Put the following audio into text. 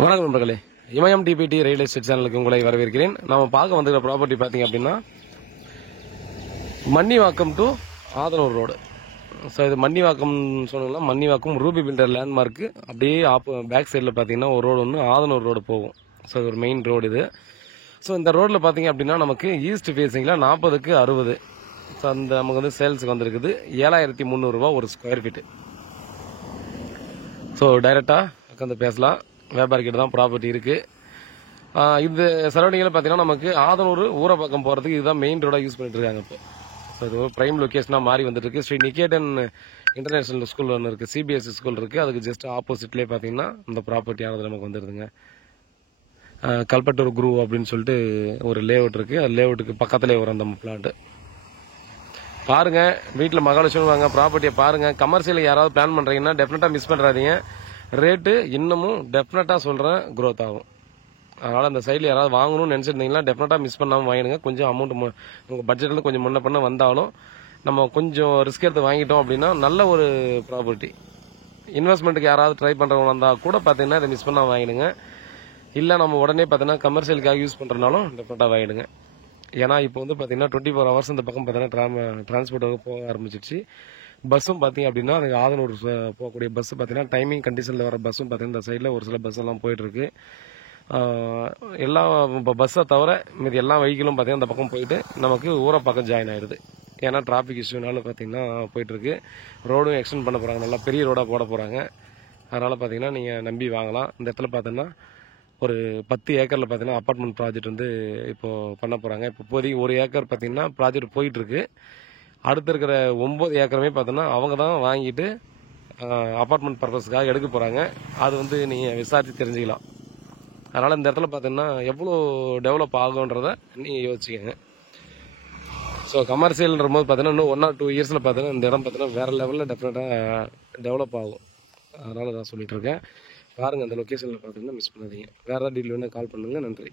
வணக்கம் நண்பர்களே, இமயம் DBT real estate சேனலுக்கு உங்களை வரவேற்கிறேன். நாம பார்க்க வந்துக்கிற ப்ராப்பர்ட்டி பார்த்தீங்க அப்படின்னா Mannivakkam to Adhanur road. So இது மன்னிவாக்கம் சொன்னீங்கன்னா மன்னிவாக்கம் ரூபி பில்டர் லேண்ட்மார்க்கு அப்படியே பேக் சைடில் பார்த்தீங்கன்னா ஒரு ரோடு ஒன்று ஆதனூர் ரோடு போகும். ஸோ இது ஒரு மெயின் ரோடு இது. ஸோ இந்த ரோட்டில் பார்த்தீங்க அப்படின்னா நமக்கு ஈஸ்ட் ஃபேஸிங்கில் 40க்கு 60. ஸோ அந்த நமக்கு வந்து சேல்ஸுக்கு வந்திருக்குது 7300 ரூபா ஒரு ஸ்கொயர் ஃபீட்டு. ஸோ டைரெக்டாக உட்காந்து பேசலாம். வியாபாரிக்கிட்ட தான் ப்ராப்பர்ட்டி இருக்குது. இந்த சரௌண்டிங்கில் பார்த்தீங்கன்னா நமக்கு ஆதனூர் ஊரப்பாக்கம் போகிறதுக்கு இதுதான் மெயின் ரோடாக யூஸ் பண்ணிட்டு இருக்காங்க. இப்போ ஸோ இது ஒரு ப்ரைம் லொக்கேஷனாக மாறி வந்துட்டு இருக்கு. ஸ்ரீ நிகேதன் இன்டர்நேஷனல் ஸ்கூல் ஒன்று இருக்குது, சிபிஎஸ்சி ஸ்கூல் இருக்குது. அதுக்கு ஜஸ்ட் ஆப்போசிட்லேயே பார்த்தீங்கன்னா இந்த ப்ராப்பர்ட்டியானது நமக்கு வந்துடுதுங்க. கல்பட்டூர் குரூவ் அப்படின்னு சொல்லிட்டு ஒரு லேஅவுட் இருக்குது. அது லேஅவுட்டுக்கு பக்கத்துலேயே வரும் அந்த பிளாட்டு. பாருங்கள், வீட்டில் மகாலட்சுமி வாங்க, ப்ராப்பர்ட்டியை பாருங்கள். கமர்ஷியல் யாராவது பிளான் பண்ணுறீங்கன்னா டெஃபினட்டாக மிஸ் பண்ணுறாதீங்க. ரேட்டு இன்னமும் டெஃபினட்டாக சொல்கிறேன் க்ரோத் ஆகும். அதனால் அந்த சைடில் யாராவது வாங்கணும்னு நினச்சிருந்தீங்கன்னா டெஃபினட்டாக மிஸ் பண்ணாமல் வாங்கிடுங்க. கொஞ்சம் அமௌண்ட் உங்கள் பட்ஜெட்டில் கொஞ்சம் முன்ன பண்ண வந்தாலும் நம்ம கொஞ்சம் ரிஸ்க் எடுத்து வாங்கிட்டோம் அப்படின்னா நல்ல ஒரு ப்ராப்பர்ட்டி. இன்வெஸ்ட்மெண்ட்டுக்கு யாராவது ட்ரை பண்ணுறவங்க வந்தால் கூட பார்த்தீங்கன்னா இதை மிஸ் பண்ணாமல் வாங்கிடுங்க. இல்லை நம்ம உடனே பார்த்தீங்கன்னா கமர்ஷியலுக்காக யூஸ் பண்ணுறனாலும் டெஃபினட்டாக வாங்கிடுங்க. ஏன்னா இப்போ வந்து பார்த்தீங்கன்னா 24 ஹவர்ஸ் இந்த பக்கம் பார்த்தீங்கன்னா டிரான்ஸ்போர்ட் போக ஆரம்பிச்சிருச்சு. பஸ்ஸும் பார்த்தீங்க அப்படின்னா அது ஆதனூர் போகக்கூடிய பஸ் பார்த்தீங்கன்னா டைமிங் கண்டிஷனில் வர பஸ்ஸும் பார்த்தீங்கன்னா இந்த சைடில் ஒரு சில பஸ் எல்லாம் போயிட்டுருக்கு. எல்லாம் இப்போ பஸ்ஸை தவிர மீது எல்லா வெஹிக்கிளும் பார்த்தீங்கன்னா இந்த பக்கம் போயிட்டு நமக்கு ஊரை பக்கம் ஜாயின் ஆகிடுது. ஏன்னா டிராஃபிக் இஷ்யூனால பார்த்தீங்கன்னா போயிட்டுருக்கு. ரோடும் எக்ஸ்டெண்ட் பண்ண போகிறாங்க, நல்லா பெரிய ரோடாக போட போகிறாங்க. அதனால் பார்த்தீங்கன்னா நீங்கள் நம்பி வாங்கலாம். இந்த இடத்துல பார்த்தீங்கன்னா ஒரு 10 ஏக்கரில் பார்த்தீங்கன்னா அப்பார்ட்மெண்ட் ப்ராஜெக்ட் வந்து இப்போது பண்ண போகிறாங்க. இப்போ இப்போதைக்கு 1 ஏக்கர் பார்த்தீங்கன்னா ப்ராஜெக்ட் போயிட்டுருக்கு. அடுத்து இருக்கிற 9 ஏக்கருமே பார்த்தோன்னா அவங்க தான் வாங்கிட்டு அப்பார்ட்மெண்ட் பர்பஸ்க்காக எடுக்க போகிறாங்க. அது வந்து நீங்கள் விசாரித்து தெரிஞ்சுக்கலாம். அதனால் இந்த இடத்துல பார்த்தீங்கன்னா எவ்வளோ டெவலப் ஆகுன்றத நீங்கள் யோசிச்சுக்கோங்க. ஸோ கமர்ஷியல்ன்ற போது பார்த்தீங்கன்னா இன்னும் 1 or 2 இயர்ஸில் பார்த்தீங்கன்னா இந்த இடம் பார்த்தீங்கன்னா வேறு லெவலில் டெஃபினட்டாக டெவலப் ஆகும். அதனால தான் சொல்லிட்டு இருக்கேன். பாருங்கள், அந்த லொக்கேஷனில் பார்த்தீங்கன்னா மிஸ் பண்ணாதீங்க. வேறு ஏதாவது டீல் வேணால் கால் பண்ணுங்கள். நன்றி.